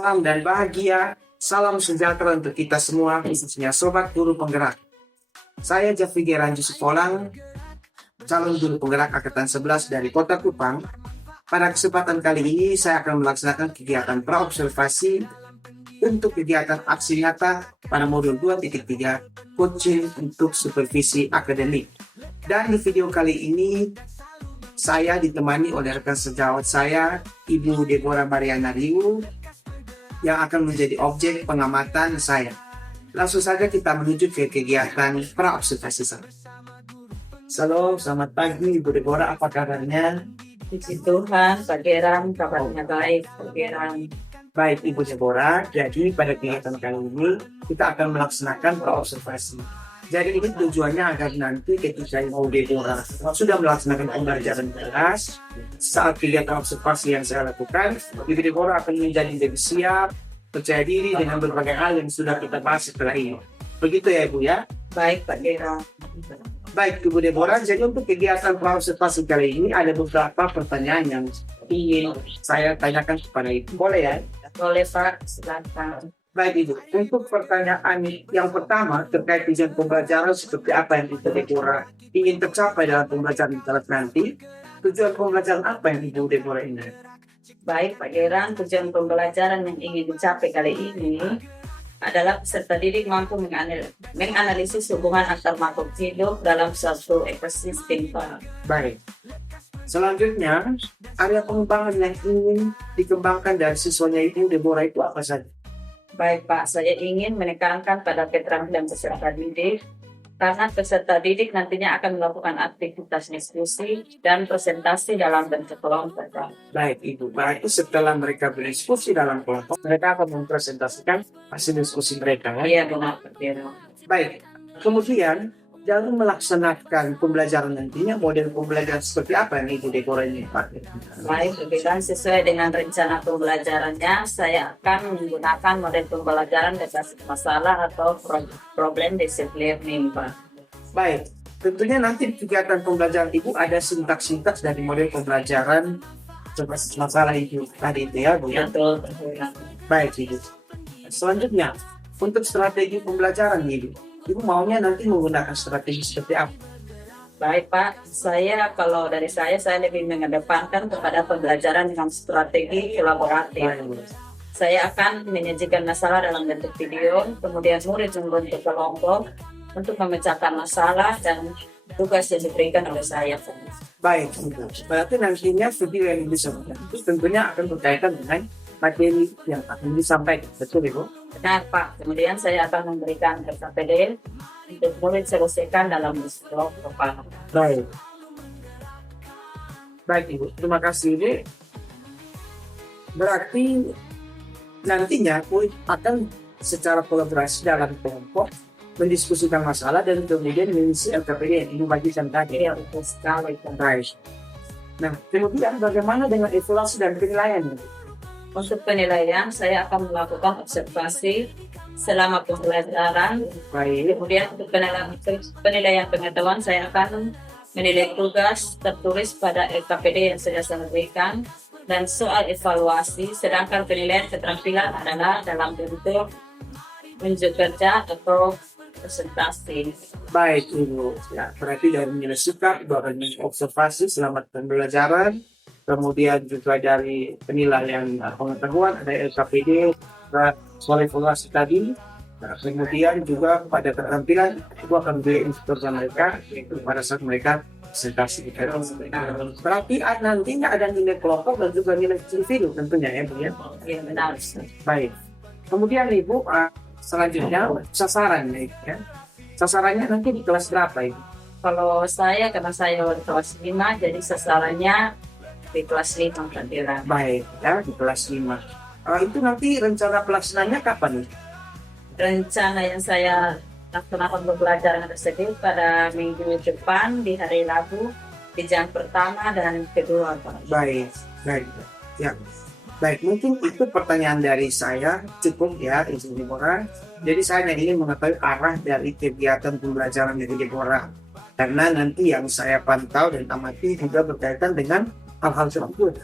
Salam dan bahagia, salam sejahtera untuk kita semua, khususnya Sobat Guru Penggerak. Saya Jafri Geran Jusupolang, calon guru penggerak Angkatan 11 dari Kota Kupang. Pada kesempatan kali ini, saya akan melaksanakan kegiatan praobservasi untuk kegiatan aksi nyata pada modul 2.3, coaching untuk supervisi akademik. Dan di video kali ini, saya ditemani oleh rekan sejawat saya, Ibu Deborah Mariana Riu, yang akan menjadi objek pengamatan saya. Langsung saja kita menuju ke kegiatan praobservasi saya. Halo, selamat pagi Ibu Deborah, apa kabarnya? Puji Tuhan, Pak Geran, kabarnya baik, Pak Geran. Baik Ibu Deborah, jadi pada kegiatan kali ini kita akan melaksanakan praobservasi. Jadi ini tujuannya agar nanti ketika Ibu Deborah sudah melaksanakan pembelajaran kelas, saat kegiatan observasi yang saya lakukan, Ibu Deborah akan menjadi lebih siap, percaya diri dengan berbagai hal yang sudah kita bahas setelah ini. Begitu ya Ibu ya? Baik Pak Geran. Baik Ibu Deborah, jadi untuk kegiatan praobservasi kali ini ada beberapa pertanyaan yang ingin saya tanyakan kepada Ibu. Boleh ya? Boleh Pak, silakan. Baik Ibu, untuk pertanyaan yang pertama terkait tujuan pembelajaran seperti apa yang Ibu Deborah ingin tercapai dalam pembelajaran kelas nanti. Tujuan pembelajaran apa yang Ibu Deborah ingin? Baik Pak Geran, tujuan pembelajaran yang ingin dicapai kali ini adalah peserta didik mampu menganalisis hubungan antar makhluk hidup dalam suatu ekosistem Pak. Baik. Selanjutnya, area pengembangan yang ingin dikembangkan dari siswanya Ibu Deborah itu apa saja? Baik Pak, saya ingin menekankan pada keterampilan peserta didik, karena peserta didik nantinya akan melakukan aktivitas diskusi dan presentasi dalam bentuk kelompok. Baik Ibu, berarti setelah mereka berdiskusi dalam kelompok, mereka akan mempresentasikan hasil diskusi mereka. Iya benar Pak Geran. Baik, kemudian dalam melaksanakan pembelajaran nantinya, model pembelajaran seperti apa yang Ibu Deborah ini Pak? Baik, kemudian sesuai dengan rencana pembelajarannya, saya akan menggunakan model pembelajaran berbasis masalah atau problem-based learning, Pak. Baik, tentunya nanti di kegiatan pembelajaran Ibu ada sintaks-sintaks dari model pembelajaran berbasis masalah Ibu tadi itu ya, Bu? Betul. Baik, Ibu. Selanjutnya, untuk strategi pembelajaran Ibu, Ibu maunya nanti menggunakan strategi seperti apa? Baik Pak, kalau dari saya lebih mengedepankan kepada pembelajaran dengan strategi kolaboratif. Saya akan menyajikan masalah dalam bentuk video, kemudian murid membentuk kelompok untuk memecahkan masalah dan tugas yang diberikan oleh saya. Baik, berarti nantinya video yang bisa itu tentunya akan berkaitan dengan materi yang akan disampaikan, betul Ibu? Benar Pak, kemudian saya akan memberikan KPD untuk murid selesaikan dalam kelompok Pak. Baik. Baik Ibu, terima kasih Ibu. Berarti nantinya murid akan secara kolaborasi dalam kelompok mendiskusikan masalah dan kemudian mengisi LKPD yang Ibu bagikan tadi. Iya, betul sekali Pak. Baik. Nah, kemudian bagaimana dengan evaluasi dan penilaian? Untuk penilaian, saya akan melakukan observasi selama pembelajaran. Baik. Kemudian untuk penilaian pengetahuan, saya akan menilai tugas tertulis pada LKPD yang sudah saya berikan dan soal evaluasi. Sedangkan penilaian keterampilan adalah dalam bentuk unjuk kerja atau presentasi. Baik Ibu, ya, berarti dari nilai sikap, Ibu akan mengobservasi selama pembelajaran, kemudian juga dari penilaian pengetahuan, ada LKPD, soal evaluasi tadi, nah, kemudian juga pada keterampilan, Ibu akan beri instruktur mereka pada saat mereka presentasi. Berarti nantinya ada nilai kelompok dan juga nilai individu tentunya ya Bu ya? Iya benar. Baik, kemudian Ibu, selanjutnya sasaran ya. Sasarannya nanti di kelas berapa Ibu? Kalau karena saya di kelas 5, jadi sasarannya di kelas 5 Pak Geran. Baik, ya di kelas 5. Itu nanti rencana pelaksananya kapan nih? Rencana yang saya laksanakan pembelajaran tersebut pada minggu depan di hari Rabu di jam pertama dan kedua Pak. Baik, ya. Baik, mungkin itu pertanyaan dari saya cukup ya Ibu Deborah. Jadi saya ingin mengetahui arah dari kegiatan pembelajaran Ibu Deborah. Karena nanti yang saya pantau dan amati juga berkaitan dengan hal-hal tersebut.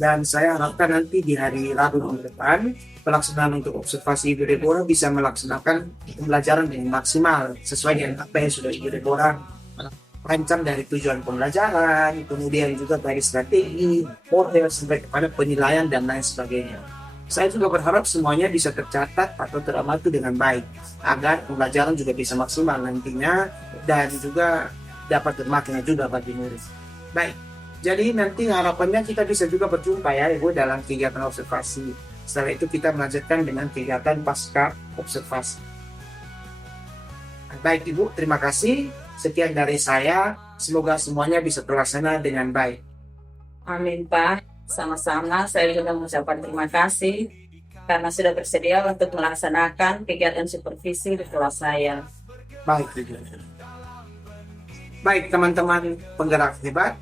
Dan saya harapkan nanti di hari Rabu minggu depan, pelaksanaan untuk observasi Ibu Deborah bisa melaksanakan pembelajaran dengan maksimal sesuai dengan apa yang sudah Ibu Deborah rancang dari tujuan pembelajaran, kemudian juga dari strategi, model, sampai kepada penilaian dan lain sebagainya. Saya juga berharap semuanya bisa tercatat atau teramati dengan baik, agar pembelajaran juga bisa maksimal nantinya dan juga dapat bermakna juga bagi murid. Baik, jadi nanti harapannya kita bisa juga berjumpa ya Ibu dalam kegiatan observasi. Setelah itu kita melanjutkan dengan kegiatan pasca observasi. Baik Ibu, terima kasih. Sekian dari saya, semoga semuanya bisa terlaksana dengan baik. Amin Pak. Sama-sama, saya juga mengucapkan terima kasih karena sudah bersedia untuk melaksanakan kegiatan supervisi di kelas saya. Baik, baik teman-teman penggerak hebat,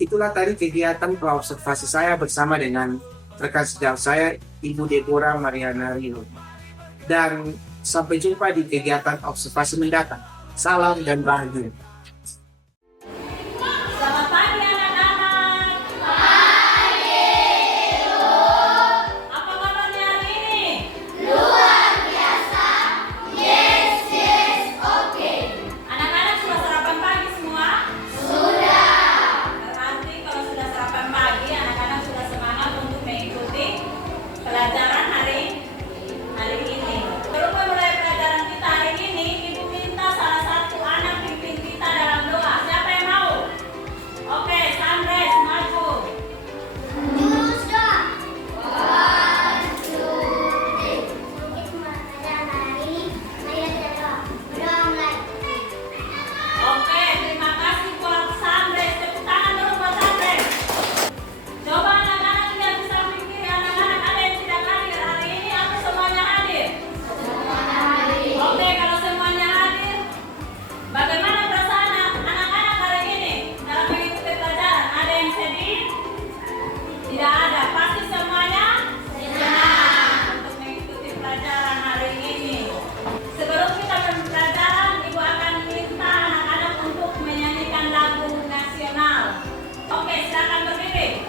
itulah tadi kegiatan observasi saya bersama dengan rekan sejawat saya, Ibu Deborah Mariana Rio. Dan sampai jumpa di kegiatan observasi mendatang. Salam dan bahagia. Selamat pagi anak-anak. Apa kabarnya hari ini? Anak-anak sudah sarapan pagi semua? Berarti kalau sudah sarapan pagi, anak-anak sudah semangat untuk mengikuti pelajaran hari ini. Sebelum memulai pelajaran kita hari ini, Ibu minta salah satu anak pimpin kita dalam doa. Siapa yang mau? Oke, Sandres, maju. Oke, terima kasih buat Sandres. Tepuk tangan dulu buat Sandres. Coba anak-anak lihat di samping kiri, anak-anak ada yang tidak hadir hari ini atau semuanya hadir? Oke, kalau semuanya hadir, bagaimana perasaan anak-anak hari ini dalam mengikuti pelajaran? Ada yang sedih? Tidak ada. Pasti semuanya senang untuk mengikuti pelajaran hari ini. Sebelum kita pelajaran, Ibu akan minta anak-anak untuk menyanyikan lagu nasional. Oke, silakan berdiri.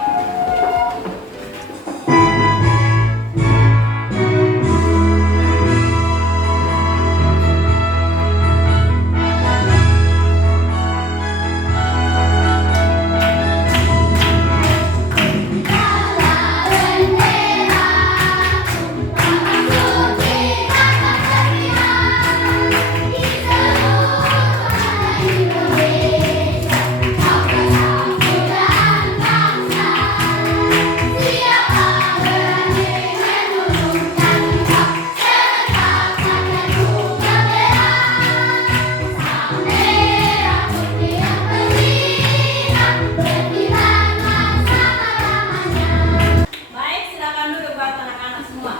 Baik, silakan duduk buat anak-anak semua.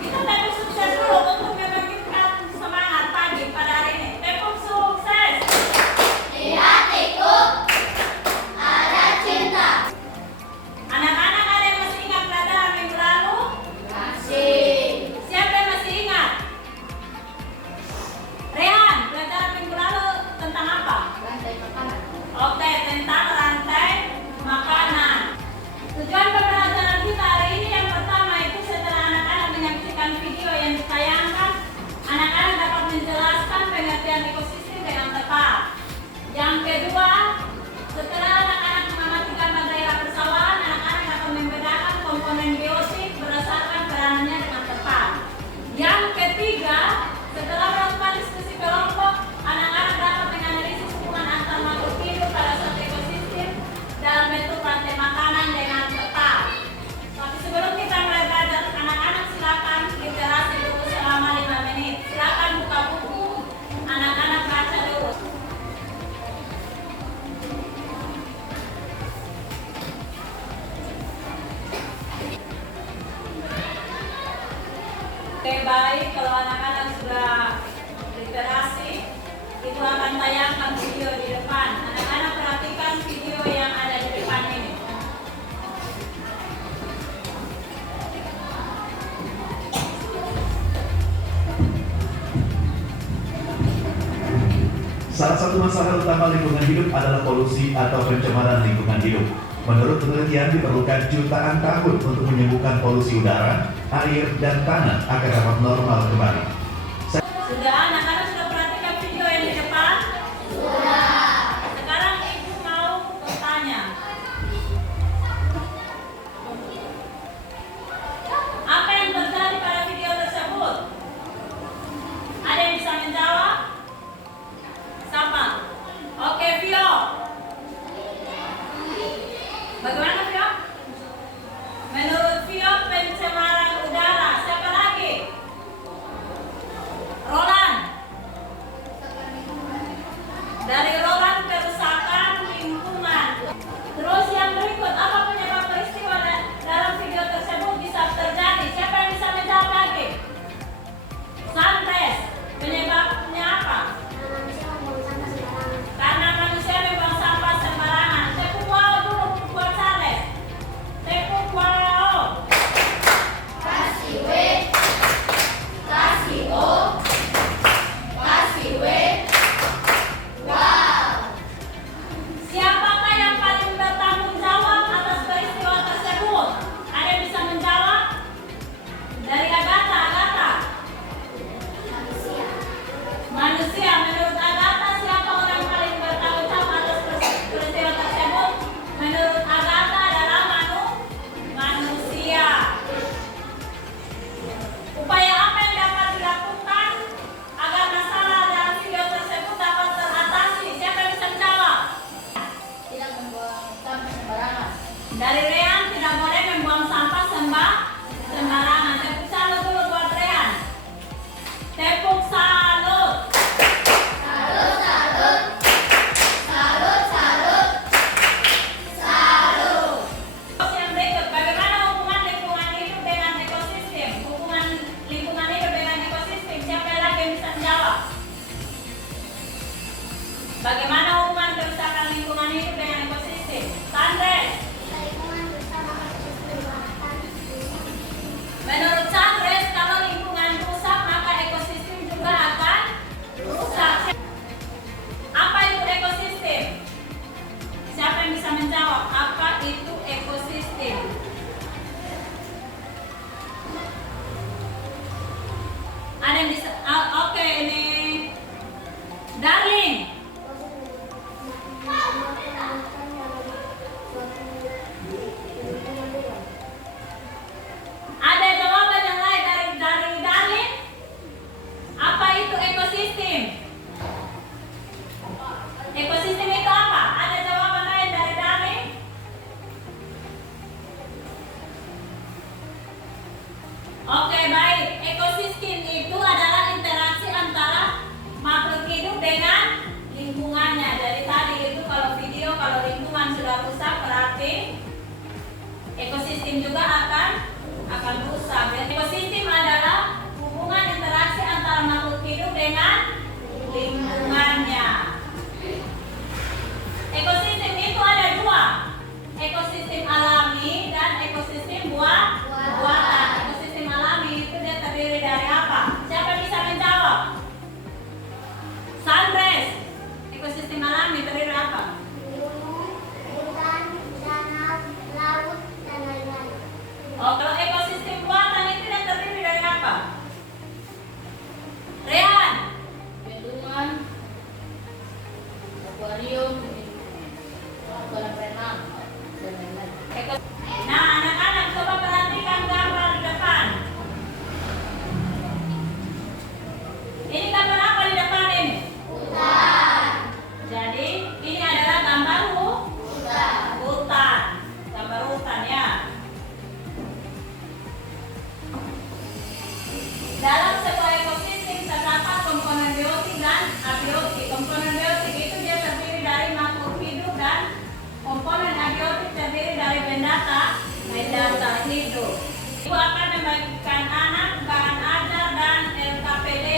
Kita tepuk sukses dulu untuk membangkitkan semangat pagi pada hari ini. Tepuk sukses. Anak-anak ada yang masih ingat pelajaran minggu lalu? Siapa yang masih ingat? Rehan, pelajaran minggu lalu tentang apa? Oke, tentang rantai makanan. Tujuan pembelajaran kita hari ini yang pertama itu setelah anak-anak menyaksikan video yang ditayangkan, anak-anak dapat menjelaskan pengertian ekosistem dengan tepat. Yang kedua, setelah anak-anak mengamati gambar daerah persawahan, anak-anak dapat membedakan komponen biotik berdasarkan peranannya dengan tepat. Yang ketiga, setelah melakukan diskusi kelompok, anak-anak dapat menganalisis hubungan antar makhluk hidup pada suatu ekosistem dalam bentuk rantai makanan dengan tepat. Tapi sebelum kita mulai belajar, anak-anak silakan literasi dulu selama 5 menit. Silakan buka buku, anak-anak baca dulu. Oke, baik, kalau anak-anak sudah literasi, itu akan tayangkan video di depan. Anak-anak perhatikan video yang ada di depan ini. Salah satu masalah utama lingkungan hidup adalah polusi atau pencemaran lingkungan hidup. Menurut penelitian diperlukan jutaan tahun untuk menyembuhkan polusi udara, air, dan tanah agar dapat normal kembali. Sudah, anak-anak sudah perhatikan video yang di depan? Sudah. Sekarang ibu mau bertanya. Apa yang terjadi pada video tersebut? Ada yang bisa menjawab? Siapa? Oke, Vio. Bagaimana, Vio? Menurut Vio, pencemaran udara. Siapa lagi? Roland. Dari Roland, kerusakan lingkungan. Terus yang berikut, apa penyebab peristiwa dalam video tersebut bisa terjadi? Siapa yang bisa menjawab lagi? Santres. Penyebabnya apa? Karena manusia membuang sampah sembarangan. Tepuk wow dulu buat Santres. Tepuk wow. Kasih W. Kasih O. Kasih W. Wow. Siapakah yang paling bertanggung jawab atas peristiwa tersebut? Ada yang bisa menjawab? Dari Agatha. Manusia. Menurut Agatha, siapa orang yang paling bertanggung jawab atas peristiwa tersebut? Menurut Agatha adalah manusia. Upaya apa yang dapat dilakukan agar masalah dalam video tersebut dapat teratasi? Siapa yang bisa menjawab? Tidak membuang sampah sembarangan. Dari Rean, tidak boleh membuang sampah sembarangan. Tepuk salut dulu buat Rean. Tepuk salut. Salut, salut. Salut, salut. Salut. Terus yang berikut, bagaimana hubungan lingkungan hidup dengan ekosistem? Hubungan lingkungan hidup dengan ekosistem. Siapa lagi yang bisa menjawab? Bagaimana hubungan kerusakan lingkungan hidup dengan ekosistem? Sandres. Menurut Sandres, kalau lingkungan rusak maka ekosistem juga akan rusak. Apa itu ekosistem? Siapa yang bisa menjawab? Apa itu ekosistem? Ada yang bisa? Oke, ini Darling. Ada jawaban yang lain dari Darling? Apa itu ekosistem? Ekosistem itu apa? Ada jawaban lain dari Darling? Oke, baik. Ekosistem itu adalah interaksi antara makhluk hidup dengan lingkungannya. Jadi tadi itu kalau video, kalau lingkungan sudah rusak berarti ekosistem juga akan rusak. Dan ekosistem adalah hubungan interaksi antara makhluk hidup dengan lingkungannya. Ekosistem itu ada dua, ekosistem alami dan ekosistem buatan. Ekosistem alami itu dia terdiri dari apa? Siapa bisa menjawab? Sandres. Ekosistem alami terdiri dari apa? Hutan, danau, laut, dan lain-lain. Oh, kalau ekosistem buatan itu dia terdiri dari apa? Rehan. Bendungan, akuarium, kolam renang, dan lain-lain. Nah, anak-anak coba perhatikan gambar di depan. Ini gambar apa di depan ini? Hutan. Jadi ini adalah gambar hutan. Gambar hutan ya. Dalam sebuah ekosistem terdapat komponen biotik dan abiotik. Komponen biotik itu dia terdiri dari makhluk hidup dan komponen abiotik terdiri dari benda hidup. Ibu akan membagikan anak bahan ajar dan LKPD.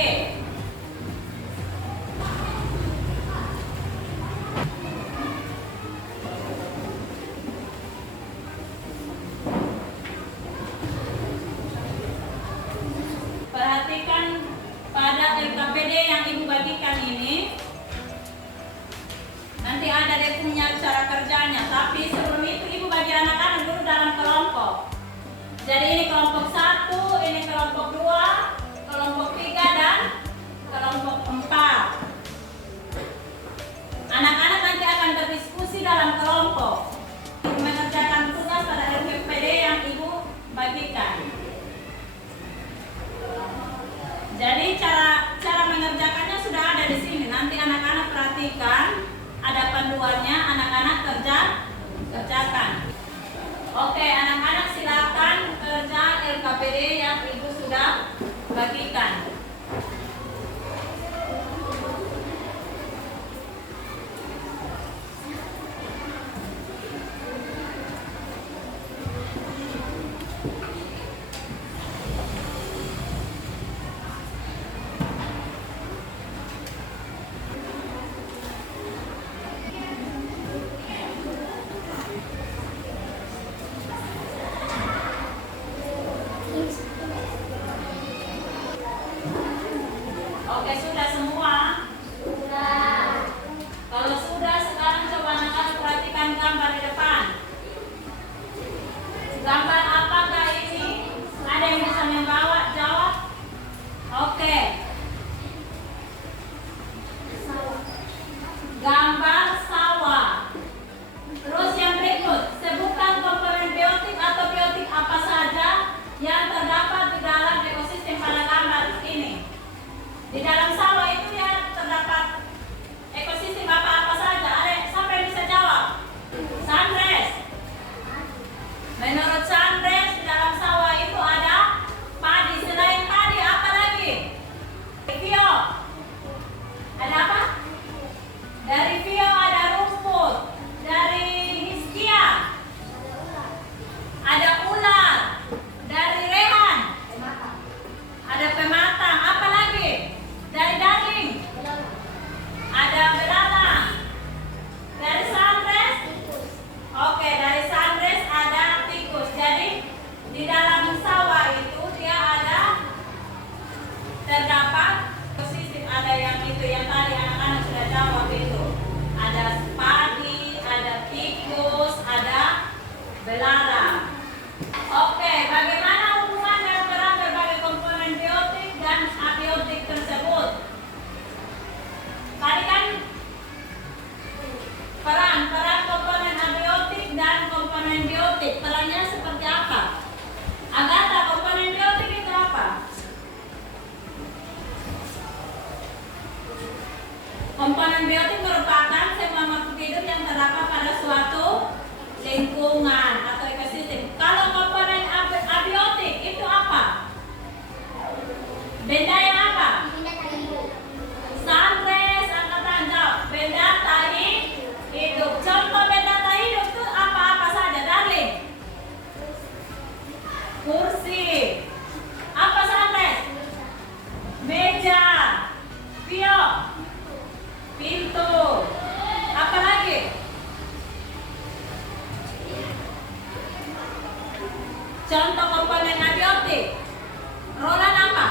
Perhatikan pada LKPD yang ibu bagikan ini. Nanti Nanti ada dia punya cara kerjanya. Tapi sebelum itu ibu bagi anak-anak dulu dalam kelompok. Jadi ini kelompok 1, ini kelompok 2, kelompok 3 dan kelompok 4. Anak-anak nanti akan berdiskusi dalam kelompok, mengerjakan tugas pada LPPD yang ibu bagikan. Jadi cara mengerjakannya sudah ada di sini. Nanti anak-anak perhatikan, ada panduannya, anak-anak kerjakan. Oke, anak-anak silakan kerja LKPD yang ibu sudah bagikan. Oke, sudah semua? Sudah. Kalau sudah, sekarang coba anak-anak perhatikan gambar di depan. Gambar apakah ini? Ada yang bisa membawa? Jawab. Oke. Gambar sawah. Terus yang berikut, sebutkan komponen biotik atau biotik apa saja yang terdapat di dalam ekosistem pada gambar ini. Di dalam sawah itu ya terdapat ekosistem apa-apa saja. Ada siapa yang bisa jawab? Sandres. Menurut Sandres, di dalam sawah itu ada padi. Selain padi, apa lagi? Vio. Ada apa? Dari Vio ada rumput. Dari Hiskia ada ular. Dari Rehan ada pematang. Apa lagi? Dari daging ada belalang. Dari Sandres, oke, dari Sandres ada tikus. Jadi di dalam sawah itu dia ada terdapat ekosistem. Ada yang itu yang tadi anak-anak sudah jawab itu. Ada padi, ada tikus, ada belalang. Oke, bagaimana hubungan dan peran berbagai komponen biotik dan abiotik tersebut? Tadi kan peran komponen abiotik dan komponen biotik, perannya seperti apa? Agatha, komponen biotik itu apa? Komponen biotik merupakan semua makhluk hidup yang terdapat pada suatu lingkungan atau ekosistem. Kalau komponen abiotik itu apa? Benda yang apa? Sandres, angkatan jawab. Benda tak hidup. Contoh benda tak hidup itu apa-apa saja, Darling? Kursi. Apa Sandres? Meja. Vio. Pintu. Apa lagi? Contoh komponen abiotik. Roland apa?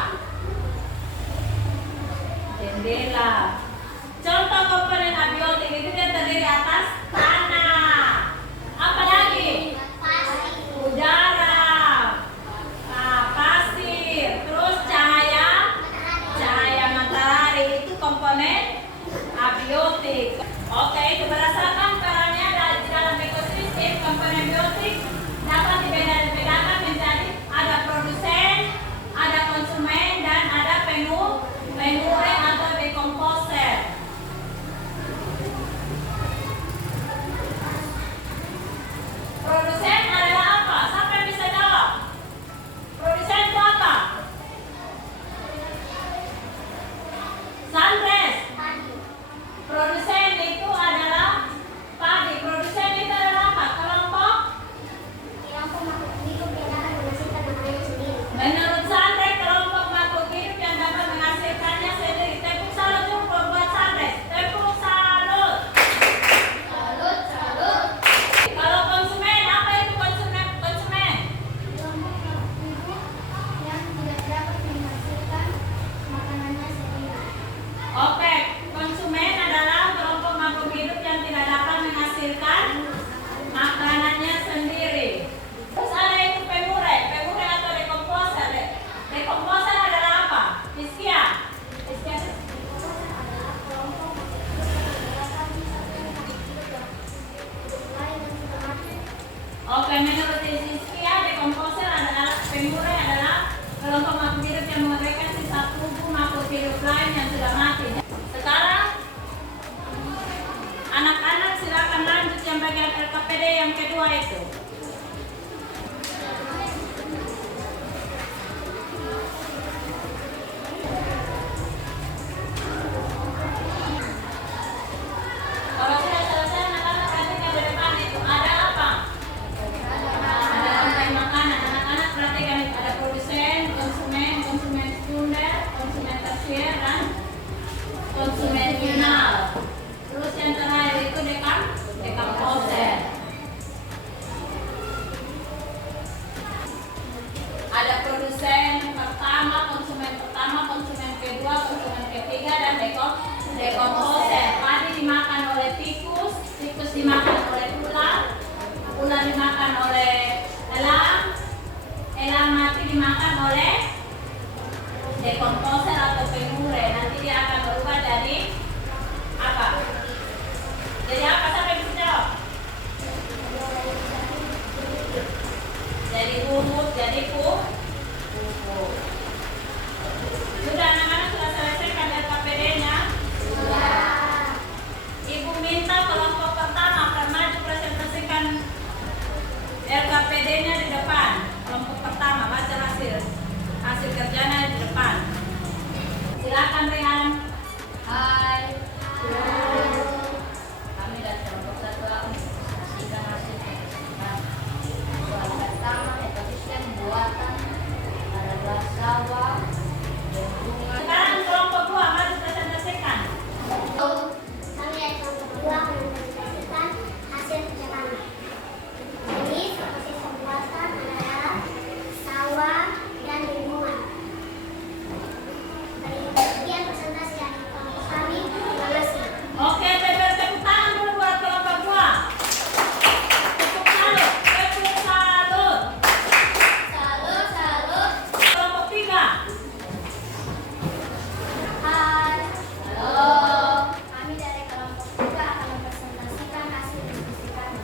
kelompok makhluk hidup yang mengabaikan sisa tubuh makhluk hidup lain yang sudah mati. Sekarang anak-anak silakan lanjut yang bagian LKPD yang kedua itu. Kalau sudah selesai, anak-anak perhatikan di depan itu ada apa? Ada rantai makanan. Anak-anak perhatikan itu ada produsen, konsumen, konsumen sekunder, konsumen tersier, dan konsumen final. Terus yang terakhir itu dekamposer. Ada produsen pertama, konsumen kedua, konsumen ketiga, dan dekomposer. Padi dimakan oleh tikus, tikus dimakan oleh ular, ular dimakan oleh elang, elang mati dimakan oleh dekomposer atau pengure. Nanti dia akan berubah jadi apa? Jadi apa? Siapa yang bisa jawab? Jadi rumput, jadi pupuk. Sudah anak-anak sudah selesaikan LKPD-nya? Ibu minta kelompok pertama akan maju presentasikan LKPD-nya di depan. Kelompok pertama baca hasil kerjanya di depan. Silakan Rehan. Hai. Kami dari kelompok satu akan mempresentasikan hasil pemeriksaan. Soal pertama ekosistem buatan adalah sawah. Sekarang kelompok dua mari presentasikan. Kami dari kelompok 2 akan mempresentasikan hasil kerja kami. Jenis ekosistem buatan adalah sawah dan lingkungan. Sekian presentasi dari kelompok kami. Terima kasih. Oke, tepuk tangan dulu buat kelompok dua. Tepuk salut, tepuk salut. Salut, salut. Kelompok tiga. Hai. Halo. Kami dari kelompok 3 akan mempresentasikan hasil diskusi kami.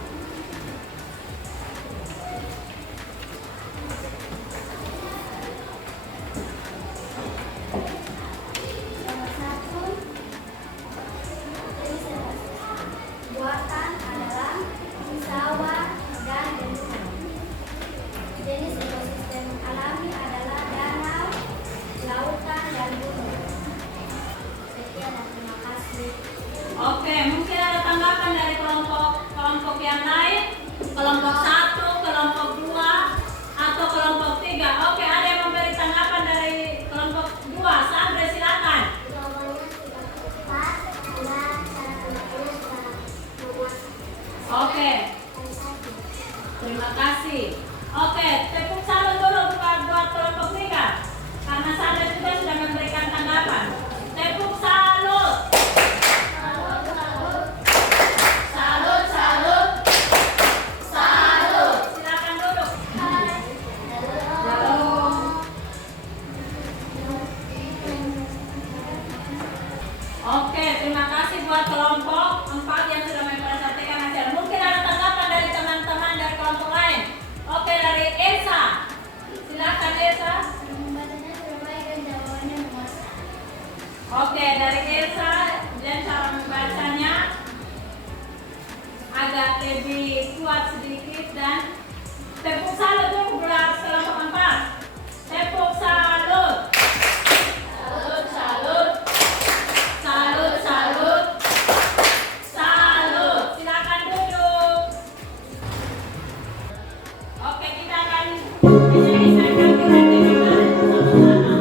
Nomor 1, jenis ekosistem buatan adalah sawah dan bendungan. Jenis ekosistem alami adalah danau, lautan, dan gunung. Sekian dan terima kasih. Oke, mungkin ada tanggapan dari kelompok yang lain, kelompok 1, kelompok 2, atau kelompok 3. Oke, ada yang memberi tanggapan dari kelompok 2. Sandra, silakan. Jawabannya sudah tepat karena cara pengertiannya sudah memuaskan. Oke, terima kasih. Oke, tepuk salut dulu buat kelompok 3. Karena Sandra juga sudah memberikan tanggapan. Tepuk salut. Salut, salut. Salut. Silakan duduk. Halo. Oke, terima kasih buat kelompok 4 yang sudah mempresentasikan hasil. Mungkin ada tanggapan dari teman-teman dari kelompok lain. Oke, dari Elsa. Silakan Elsa. Pembacaannya sudah baik dan jawabannya memuaskan. Oke, dari Elsa dan cara membacanya agak lebih kuat sedikit dan tepuk salut dulu buat kelompok 4. Tepuk salut. Salut, salut. Salut, salut. Salut. Silakan duduk. Oke, kita akan menyelesaikan kira-kira bersama-sama.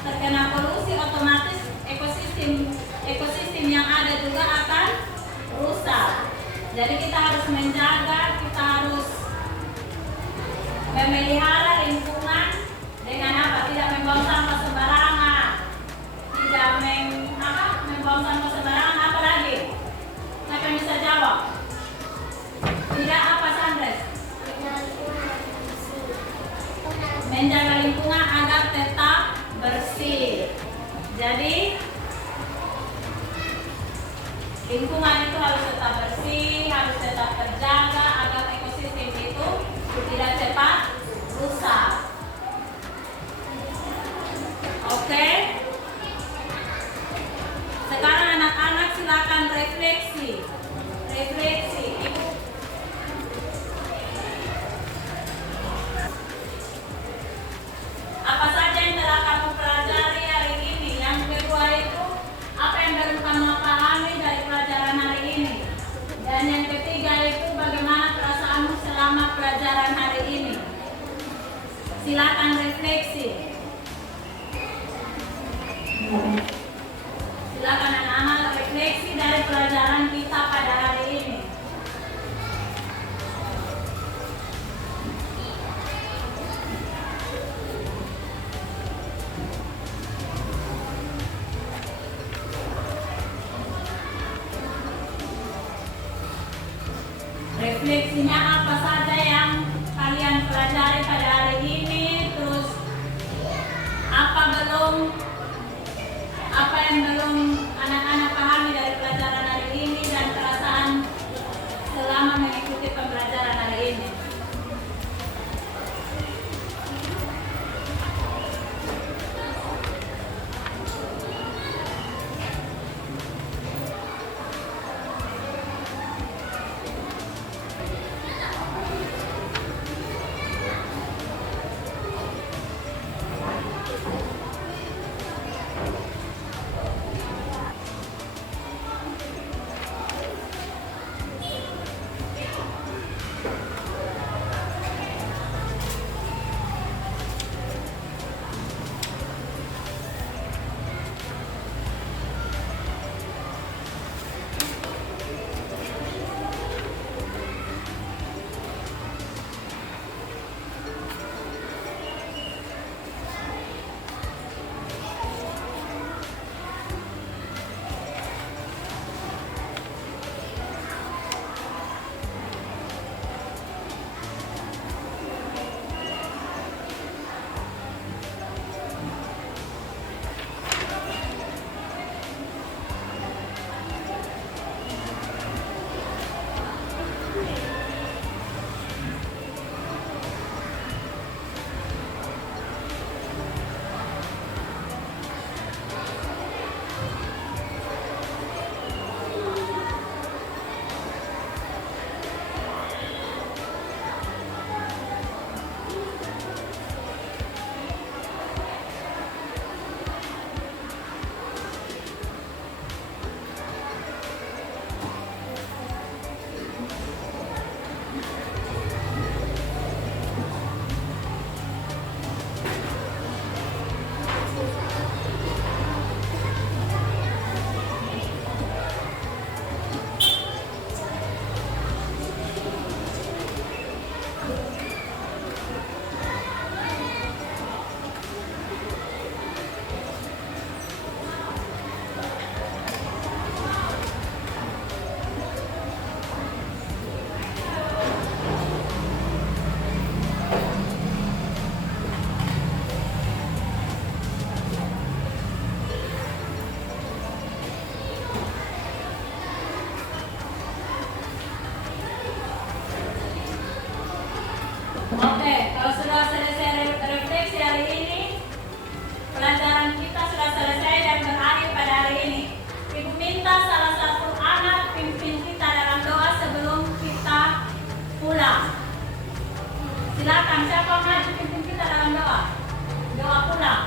terkena polusi, otomatis ekosistem yang ada juga akan rusak. Jadi kita harus menjaga, kita harus memelihara lingkungan dengan apa? Tidak membuang sampah sembarangan, tidak membuang sampah sembarangan. Apa lagi? Siapa yang bisa jawab? Tidak apa, Sandres? Menjaga lingkungan agar tetap bersih. Jadi lingkungan itu harus tetap bersih, harus tetap terjaga agar ekosistem itu tidak cepat rusak. Oke? Sekarang anak-anak silakan refleksi. Refleksi. Apa saja yang telah kamu pelajari hari ini? Yang kedua itu, apa yang baru kamu pahami dari pelajaran hari ini? Dan yang ketiga itu, bagaimana perasaanmu selama pelajaran hari ini? Silakan refleksi. Silakan anak-anak refleksi dari pelajaran kita pada hari ini. Refleksinya apa saja yang kalian pelajari pada hari ini, terus apa yang belum anak-anak pahami dari pelajaran hari ini, dan perasaan selama mengikuti pembelajaran hari ini. Oke, kalau sudah selesai refleksi hari ini, pelajaran kita sudah selesai dan berakhir pada hari ini. Ibu minta salah satu anak pimpin kita dalam doa sebelum kita pulang. Silakan, siapa maju pimpin kita dalam doa? Doa pulang.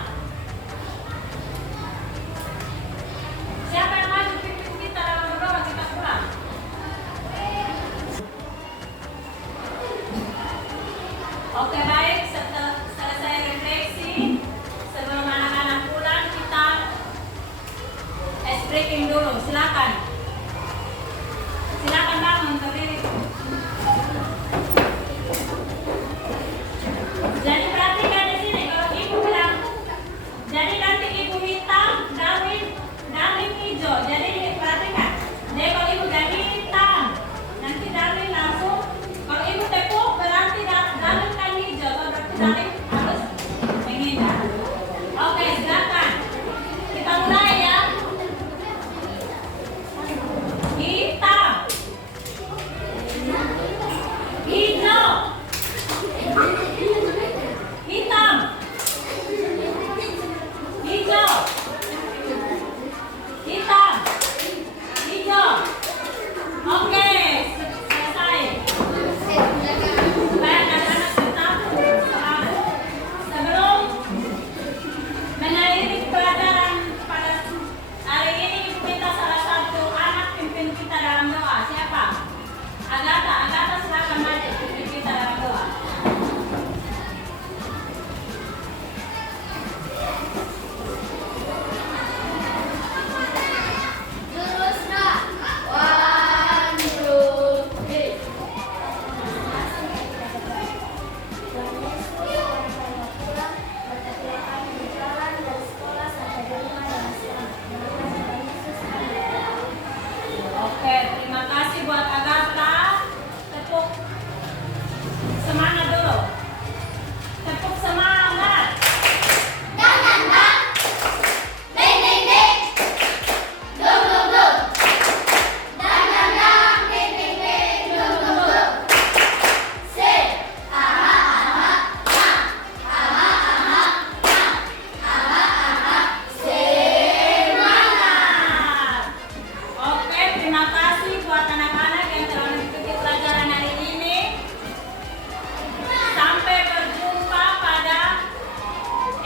Siapa yang maju pimpin kita dalam doa kita pulang? Oke, baik, setelah selesai refleksi, sebelum anak-anak Agatha silakan maju. Kita dalam doa. Jurusna. 1, 2, 3. Oke, terima kasih buat Agatha. Tepuk semangat dulu. Tepuk semangat. Oke, terima kasih buat anak-anak yang telah mengikuti pelajaran hari ini. Sampai berjumpa pada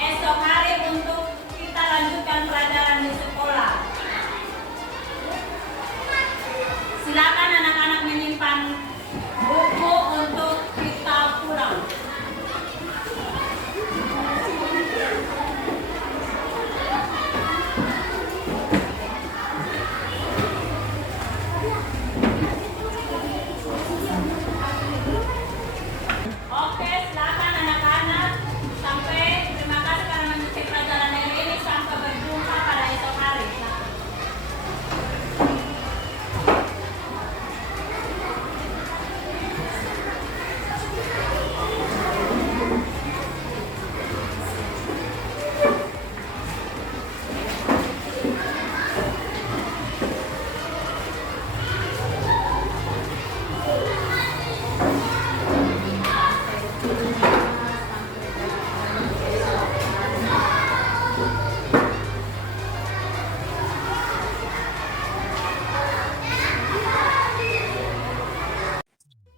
esok hari untuk kita lanjutkan pelajaran di sekolah. Silakan anak-anak menyimpan buku untuk kita pulang. Oke, silakan anak-anak. Sampai terima kasih karena mengikuti pelajaran hari ini. Sampai berjumpa pada esok hari.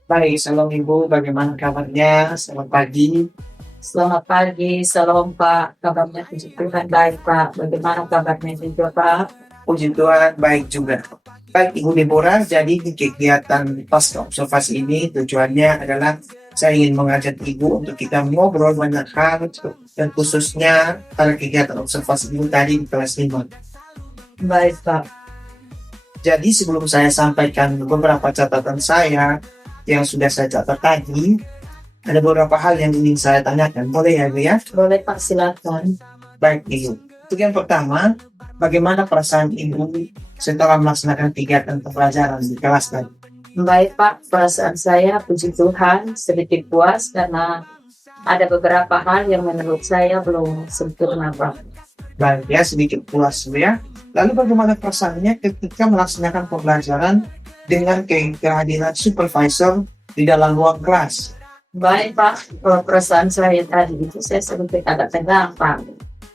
Baik, salam Ibu, bagaimana kabarnya? Selamat pagi. Selamat pagi, salam Pak. Kabarnya puji Tuhan baik Pak. Bagaimana kabarnya juga Pak? Puji Tuhan, baik juga. Baik, Ibu Deborah, jadi di kegiatan pasca observasi ini tujuannya adalah saya ingin mengajak Ibu untuk kita ngobrol banyak hal dan khususnya pada kegiatan observasi Ibu tadi di kelas 5. Baik Pak. Jadi sebelum saya sampaikan beberapa catatan saya yang sudah saya catat tadi, ada beberapa hal yang ingin saya tanyakan. Boleh ya, Bu ya? Boleh Pak, silakan. Baik, Ibu. Untuk yang pertama, bagaimana perasaan Ibu setelah melaksanakan kegiatan pembelajaran di kelas tadi? Baik Pak, perasaan saya puji Tuhan sedikit puas karena ada beberapa hal yang menurut saya belum sempurna Pak. Baik ya, sedikit puas Bu ya. Lalu bagaimana perasaannya ketika melaksanakan pembelajaran dengan kehadiran supervisor di dalam ruang kelas? Baik Pak, kalau perasaan saya tadi itu saya sedikit agak tegang Pak.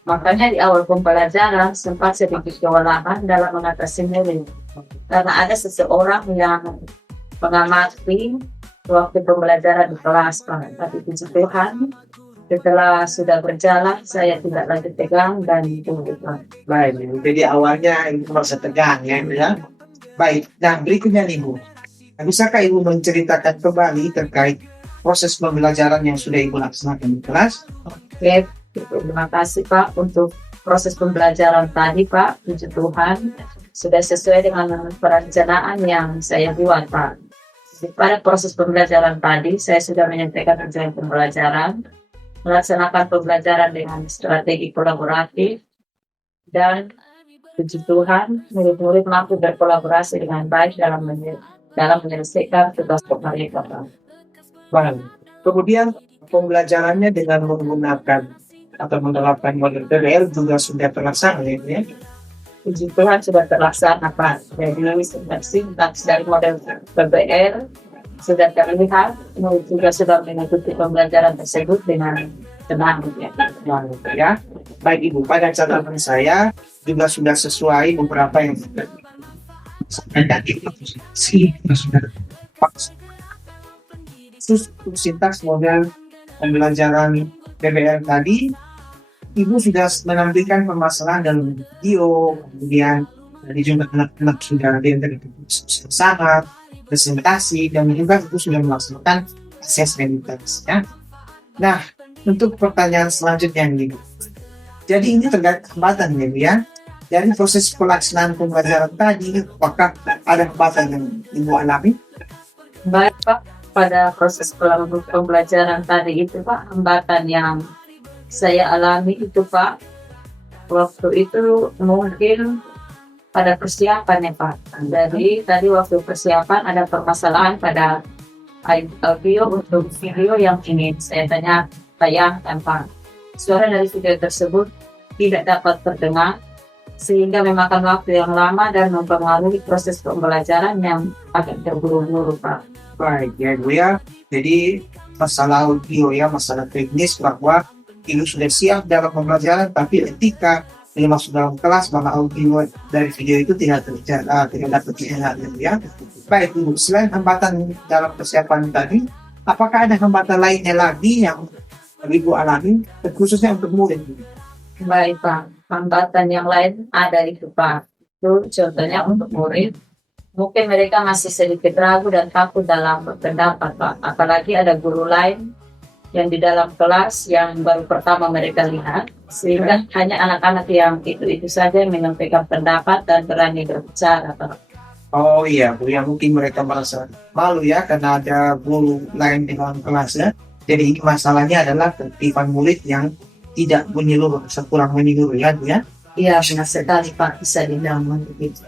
Makanya di awal pembelajaran sempat sedikit kewalahan dalam mengatasi murid. Karena ada seseorang yang mengamati waktu pembelajaran di kelas Pak. Tapi puji Tuhan, setelah sudah berjalan saya tidak lagi tegang dan tunggu Pak. Baik, Ibu. Jadi awalnya Ibu merasa tegang ya, Ibu ya. Baik, nah berikutnya nih Bu. Bisakah Ibu menceritakan kembali terkait proses pembelajaran yang sudah Ibu laksanakan di kelas? Oke, terima kasih Pak untuk proses pembelajaran tadi Pak. Puji Tuhan sudah sesuai dengan perencanaan yang saya buat Pak. Pada proses pembelajaran tadi saya sudah menyampaikan tujuan pembelajaran, melaksanakan pembelajaran dengan strategi kolaboratif, dan puji Tuhan murid-murid mampu berkolaborasi dengan baik dalam menyelesaikan tugas mereka Pak. Baik. Kemudian pembelajarannya dengan menggunakan atau menerapkan model PBL juga sudah terlaksana ya? Puji Tuhan sudah terlaksana Pak. Jadi sintaks dari model PBL sudah terlihat, murid juga sudah mengikuti pembelajaran tersebut dengan tenang ya. Ya. Baik Ibu, pada catatan saya juga sudah sesuai beberapa yang sudah pas. Khusus sintaks model pembelajaran PBL tadi, Ibu sudah menampilkan permasalahan dalam video, kemudian tadi juga anak-anak sudah diinterview sangat, presentasi, dan juga itu sudah melaksanakan asesmen tes ya. Nah, untuk pertanyaan selanjutnya nih, jadi ini terkait hambatan ya Bu ya. Dari proses pelaksanaan pembelajaran tadi, apakah ada hambatan yang Ibu alami? Baik Pak, pada proses pembelajaran tadi itu Pak, hambatan yang saya alami itu Pak, waktu itu mungkin pada persiapan ya Pak. Jadi tadi waktu persiapan ada permasalahan pada audio untuk video yang ingin saya tayangkan Pak. Suara dari video tersebut tidak dapat terdengar sehingga memakan waktu yang lama dan mempengaruhi proses pembelajaran yang agak terburu-buru Pak. Baik ya Bu ya. Jadi masalah audio ya, masalah teknis bahwa Ibu sudah siap dalam pembelajaran, tapi ketika ini masuk dalam kelas maka audio dari video itu tidak dapat didengar ya. Baik Bu, selain hambatan dalam persiapan tadi, apakah ada hambatan lainnya lagi yang Ibu alami, khususnya untuk murid? Baik Pak, hambatan yang lain ada itu Pak. Itu contohnya untuk murid, mungkin mereka masih sedikit ragu dan takut dalam berpendapat Pak. Apalagi ada guru lain yang di dalam kelas yang baru pertama mereka lihat, sehingga hanya anak-anak yang itu saja yang menyampaikan pendapat dan berani berbicara Pak. Oh iya Bu, ya mungkin mereka merasa malu ya karena ada guru lain di dalam kelas ya. Jadi ini masalahnya adalah ketertiban murid yang tidak menyeluruh, kurang menyeluruh ya Bu ya. Iya benar sekali Pak, bisa dibilang begitu.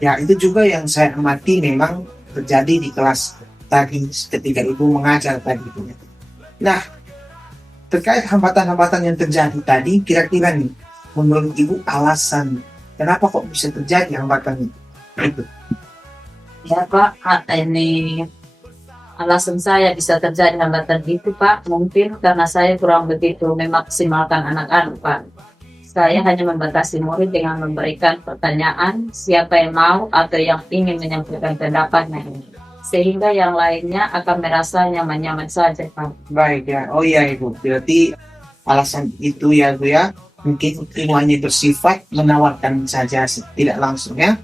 Ya itu juga yang saya amati memang terjadi di kelas tadi ketika Ibu mengajar tadi Bu. Nah, terkait hambatan-hambatan yang terjadi tadi, kira-kira nih, menurut Ibu alasan kenapa kok bisa terjadi hambatan itu? Ya Pak, ini alasan saya bisa terjadi hambatan itu Pak, mungkin karena saya kurang begitu memaksimalkan anak-anak Pak. Saya hanya membatasi murid dengan memberikan pertanyaan siapa yang mau atau yang ingin menyampaikan pendapatnya, sehingga yang lainnya akan merasa nyaman-nyaman saja Pak. Baik ya, oh iya Ibu, berarti alasan itu ya Bu ya, mungkin ilmuannya bersifat menawarkan saja, tidak langsung ya.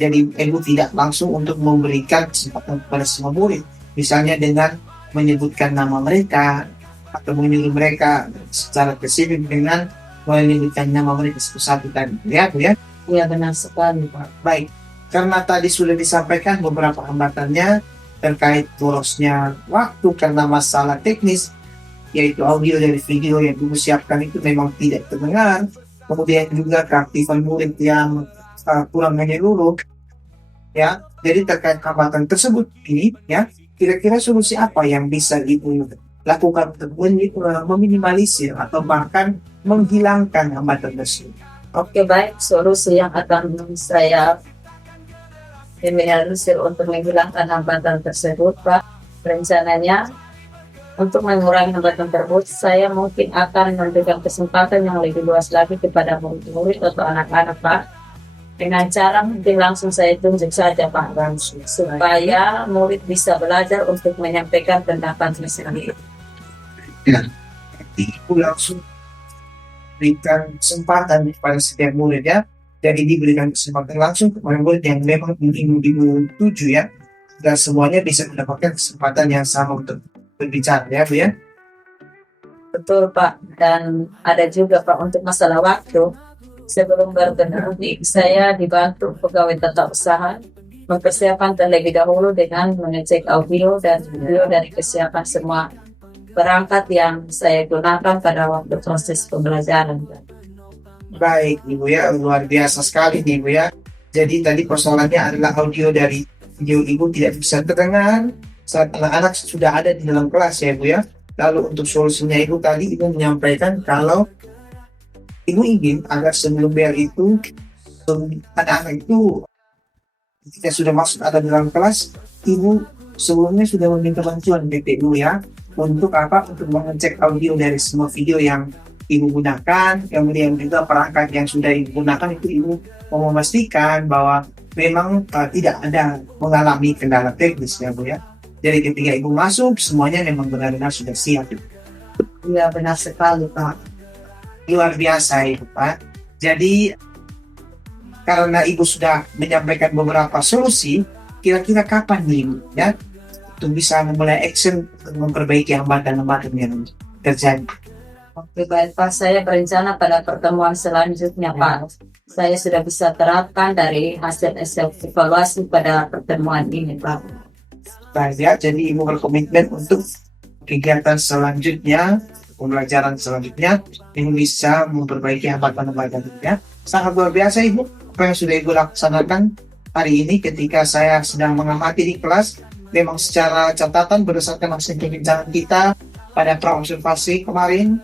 Jadi Ibu tidak langsung untuk memberikan kesempatan kepada semua murid, misalnya dengan menyebutkan nama mereka atau menyuruh mereka secara spesifik dengan menyebutkan nama mereka satu-satu tadi ya Bu ya. Iya benar sekali Pak. Baik, karena tadi sudah disampaikan beberapa hambatannya terkait borosnya waktu karena masalah teknis, yaitu audio dari video yang Ibu siapkan itu memang tidak terdengar, kemudian juga keaktifan murid yang kurang menyeluruh ya. Jadi terkait hambatan tersebut ini ya, kira-kira solusi apa yang bisa Ibu lakukan untuk meminimalisir atau bahkan menghilangkan hambatan tersebut? Oke baik, solusi yang akan saya minimalisir untuk menghilangkan hambatan tersebut Pak, rencananya untuk mengurangi hambatan tersebut saya mungkin akan memberikan kesempatan yang lebih luas lagi kepada murid-murid atau anak-anak Pak, dengan cara mungkin langsung saya tunjuk saja Pak, langsung supaya murid bisa belajar untuk menyampaikan pendapatnya sendiri. Ya, Ibu langsung berikan kesempatan kepada setiap murid ya. Jadi diberikan kesempatan langsung kepada murid yang memang ingin Ibu tuju ya, dan semuanya bisa mendapatkan kesempatan yang sama untuk berbicara ya Bu ya. Betul Pak, dan ada juga Pak untuk masalah waktu. Sebelum bertemu saya dibantu pegawai tata usaha mempersiapkan terlebih dahulu dengan mengecek audio dan video dari kesiapan semua perangkat yang saya gunakan pada waktu proses pembelajaran. Baik Ibu ya, luar biasa sekali nih Ibu ya. Jadi tadi persoalannya adalah audio dari video Ibu tidak bisa terdengar saat anak-anak sudah ada di dalam kelas ya Ibu ya. Lalu untuk solusinya Ibu tadi Ibu menyampaikan kalau Ibu ingin agar sebelum bel itu anak-anak itu ketika sudah masuk ada di dalam kelas, Ibu sebelumnya sudah meminta bantuan BPU ya, untuk apa? Untuk mengecek audio dari semua video yang Ibu gunakan, kemudian juga perangkat yang sudah Ibu gunakan itu Ibu mau memastikan bahwa memang tidak ada mengalami kendala teknis ya Bu ya. Jadi ketika Ibu masuk semuanya memang benar-benar sudah siap. Iya benar sekali Pak. Luar biasa Ibu Pak. Jadi karena Ibu sudah menyampaikan beberapa solusi, kira-kira kapan nih Ibu, ya untuk bisa memulai action untuk memperbaiki hambatan-hambatan yang terjadi? Oke, baik Pak, saya berencana pada pertemuan selanjutnya Pak. Saya sudah bisa terapkan dari hasil evaluasi pada pertemuan ini Pak. Baik ya, jadi Ibu berkomitmen untuk kegiatan selanjutnya, pembelajaran selanjutnya, Ibu bisa memperbaiki hambatan-hambatan ya. Sangat luar biasa Ibu, apa yang sudah Ibu laksanakan hari ini ketika saya sedang mengamati di kelas. Memang secara catatan berdasarkan hasil perbincangan kita pada pra-observasi kemarin,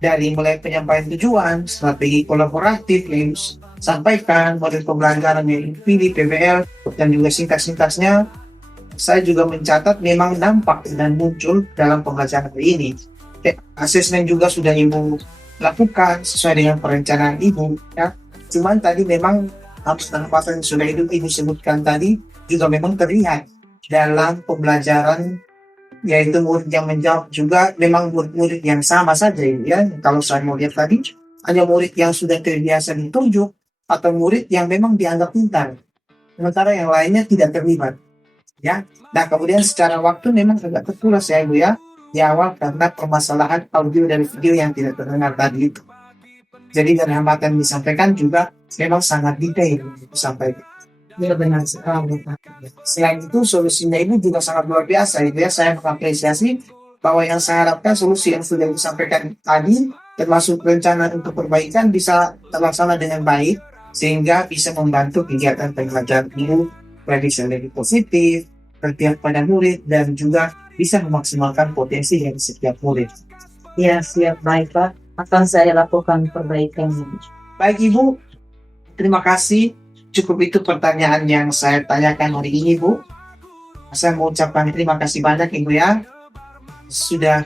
dari mulai penyampaian tujuan, strategi kolaboratif yang sampaikan, model pembelajaran yang dipilih, PBL, dan juga sintaks-sintaksnya, saya juga mencatat memang nampak dan muncul dalam pembelajaran hari ini. Asesmen juga sudah Ibu lakukan sesuai dengan perencanaan Ibu. Ya. Cuman tadi memang hambatan yang sudah Ibu sebutkan tadi juga memang terlihat dalam pembelajaran, yaitu murid yang menjawab juga memang murid-murid yang sama saja ya. Kalau saya mau lihat tadi, hanya murid yang sudah terbiasa ditunjuk atau murid yang memang dianggap pintar, sementara yang lainnya tidak terlibat. Ya, nah kemudian secara waktu memang agak terkuras ya Ibu ya di awal karena permasalahan audio dan video yang tidak terdengar tadi itu. Jadi dari hambatan yang disampaikan juga memang sangat detail disampaikan. Ya benar sekali. Selain itu solusinya Ibu juga sangat luar biasa. Itu ya, saya mengapresiasi bahwa yang saya harapkan solusi yang sudah disampaikan tadi, termasuk rencana untuk perbaikan bisa terlaksana dengan baik sehingga bisa membantu kegiatan pembelajaran Ibu bisa lebih positif, berpihak pada murid dan juga bisa memaksimalkan potensi dari setiap murid. Ya, siap baik Pak. Akan saya lakukan perbaikan ini. Baik Ibu, terima kasih. Cukup itu pertanyaan yang saya tanyakan hari ini Bu. Saya mengucapkan terima kasih banyak Ibu ya, sudah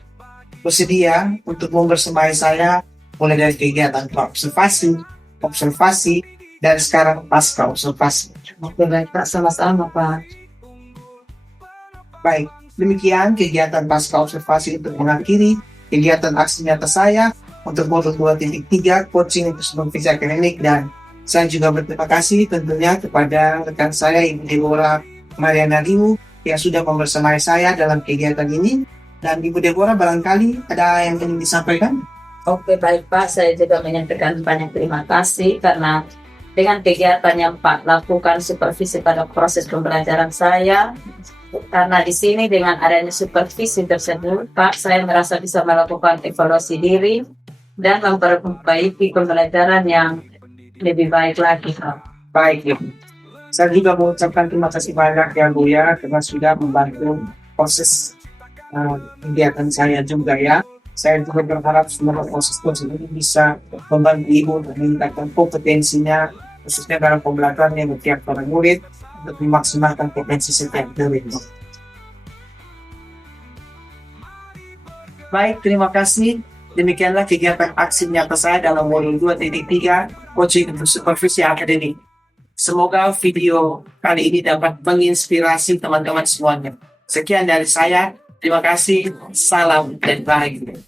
bersedia untuk membersamai saya mulai dari kegiatan observasi, dan sekarang pasca observasi. Oke baik Pak, sama-sama Pak. Baik, demikian kegiatan pasca observasi untuk mengakhiri kegiatan aksi nyata saya untuk modul 2.3 coaching untuk supervisi akademik, dan saya juga berterima kasih tentunya kepada rekan saya Ibu Deborah Mariana Liu yang sudah membersamai saya dalam kegiatan ini. Dan Ibu Deborah barangkali ada yang ingin disampaikan? Oke baik Pak, saya juga menyampaikan banyak terima kasih karena dengan kegiatan yang Pak lakukan supervisi pada proses pembelajaran saya. Karena di sini dengan adanya supervisi tersebut, Pak, saya merasa bisa melakukan evaluasi diri dan memperbaiki pembelajaran yang lebih baik lagi, Pak. Baik, Ibu. Saya juga mengucapkan terima kasih banyak ya Bu ya, karena sudah membantu proses kegiatan saya juga ya. Saya juga berharap semua proses ini bisa membantu Ibu untuk meningkatkan kompetensinya, khususnya dalam pembelajaran yang berpihak pada murid, untuk memaksimalkan potensi setiap murid. Baik, terima kasih. Demikianlah kegiatan aksi nyata saya dalam modul 2.3 coaching untuk supervisi akademik. Semoga video kali ini dapat menginspirasi teman-teman semuanya. Sekian dari saya. Terima kasih. Salam dan bahagia.